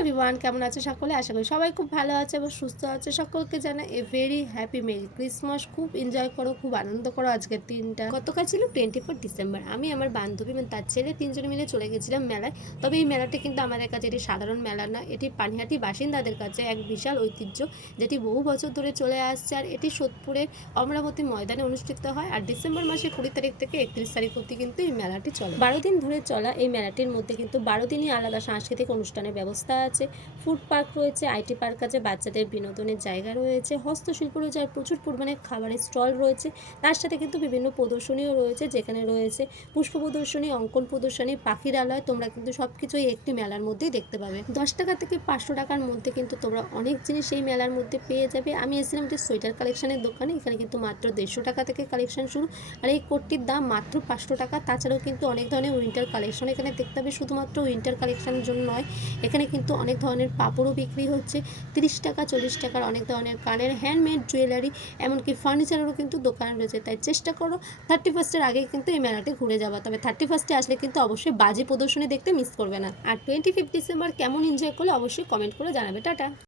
Everyone, কেমন আছে সকলে? আশা করি সবাই খুব ভালো আছে এবং সুস্থ আছে। সকলকে জানাই a very happy merry Christmas. খুব এনজয় করো, খুব আনন্দ করো আজকের দিনটা। গতকাল ছিল 24 ডিসেম্বর। আমি আমার বান্ধবী এবং তার ছেলে তিনজনে মিলে চলে গেছিলাম মেলায়। তবে এই মেলাটি কিন্তু আমাদের কাছে এটি সাধারণ মেলা না, এটি পানিহাটি বাসিন্দাদের কাছে এক বিশাল ঐতিহ্য, যেটি বহু বছর ধরে চলে আসছে। আর এটি সোদপুরের অমরাবতী ময়দানে অনুষ্ঠিত হয়। আর ডিসেম্বর মাসের 20 তারিখ থেকে 31 তারিখ অবধি কিন্তু এই মেলাটি চলে। 12 দিন ধরে চলা এই মেলাটির মধ্যে কিন্তু 12 দিনই আলাদা সাংস্কৃতিক অনুষ্ঠানের ব্যবস্থা আছে। ফুড পার্ক রয়েছে, আইটি পার্ক আছে, বাচ্চাদের বিনোদনের জায়গা রয়েছে, হস্তশিল্প রয়েছে, আর প্রচুর পরিমাণে খাবারের স্টল রয়েছে। তার সাথে কিন্তু বিভিন্ন প্রদর্শনীও রয়েছে, যেখানে রয়েছে পুষ্প প্রদর্শনী, অঙ্কন প্রদর্শনী, পাখিরালয়। তোমরা কিন্তু সব কিছুই একটি মেলার মধ্যেই দেখতে পাবে। 10 টাকা থেকে 500 টাকার মধ্যে কিন্তু তোমরা অনেক জিনিস এই মেলার মধ্যে পেয়ে যাবে। আমি এসেছিলাম একটি সোয়েটার কালেকশনের দোকানে। এখানে কিন্তু মাত্র 150 টাকা থেকে কালেকশন শুরু। আর এই কোটটির দাম মাত্র 500 টাকা। তাছাড়াও কিন্তু অনেক ধরনের উইন্টার কালেকশন এখানে দেখতে হবে। শুধুমাত্র উইন্টার কালেকশনের জন্য নয়, এখানে কিন্তু অনেক ধরনের পাপড়ও বিক্রি হচ্ছে। 30 টাকা 40 টাকার অনেক ধরনের কানের হ্যান্ডমেড জুয়েলারি, এমনকি ফার্নিচারেরও কিন্তু দোকান রয়েছে। তাই চেষ্টা করো 31 আগেই কিন্তু এই মেলাটি ঘুরে যাওয়া। তবে 31 আসলে কিন্তু অবশ্যই বাজি প্রদর্শনী দেখতে মিস করবে না। আর 25 ডিসেম্বর কেমন এনজয় করলে অবশ্যই কমেন্ট করে জানাবে। টাটা।